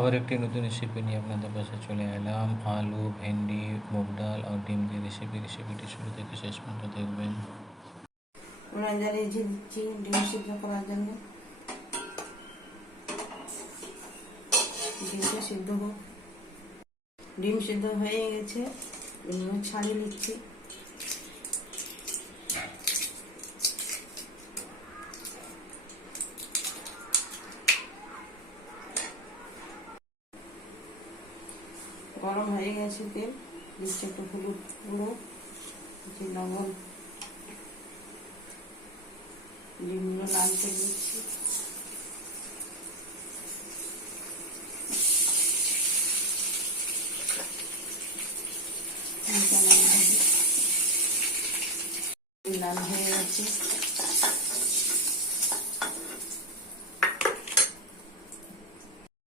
আবার একটি নতুন রেসিপি নিয়ে আপনাদের কাছে চলে এলাম। আলু, ভেন্ডি, মুগ ডাল আর ডিম দিয়ে রেসিপি রেসিপিটি শুরু থেকে শেষ পর্যন্ত দেখবেন। ডিম সিদ্ধ সিদ্ধ ডিম সিদ্ধ হয়ে গেছে। ছাড়িয়ে নিচ্ছি। গরম হয়ে গেছে তেল। দিচ্ছি একটু হলুদ গুঁড়ো দিচ্ছি লবণ ডিমগুলো লাল করে দিচ্ছি। লাল হয়ে গেছে।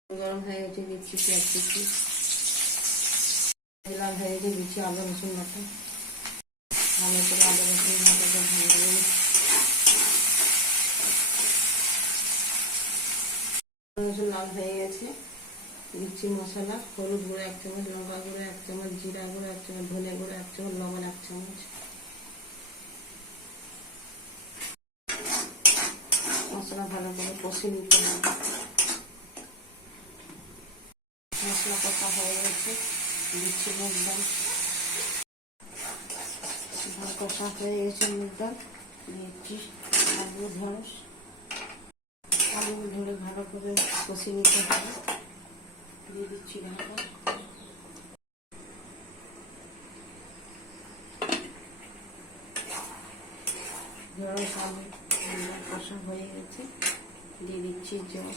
গরম হয়ে গেছে, দিচ্ছি পেঁয়াজ কুচি। লাল হয়ে গেছে দিচ্ছি আদা রসুন বাটা। ভালো করে আদা রসুন বাটাটা ভালো করে রসুন লাল হয়ে গেছে। দিচ্ছি মশলা, হলুদ গুঁড়ো এক চামচ, লঙ্কা গুঁড়ো এক চামচ, জিরা গুঁড়ো এক চামচ ধনে গুঁড়ো এক চামচ, লবণ এক চামচ। মশলা ভালো করে কষে নিতে হবে। মশলা কষা হয়ে গেছে। দিচ্ছি মুগ ডাল কষা হয়ে গেছে মুগ ডাল দিচ্ছি আলু ঢেঁড়স আলু ধরে ভালো করে কষে নিতে হবে দিয়ে দিচ্ছি ঢাকা ঢেঁড়স আলু কষা হয়ে গেছে দিয়ে দিচ্ছি জল।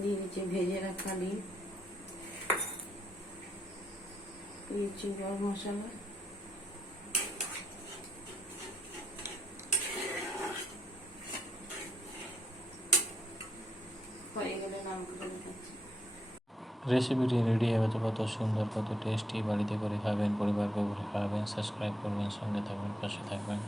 দিয়ে দিচ্ছি ভেজে রাখা ডিম। দিচ্ছি গরম মশলা রেসিপিটি রেডি হবে তো কত সুন্দর কত টেস্টি বাড়িতে করে খাবেন পরিবারকে করে খাবেন সাবস্ক্রাইব করবেন সঙ্গে থাকবেন পাশে থাকবেন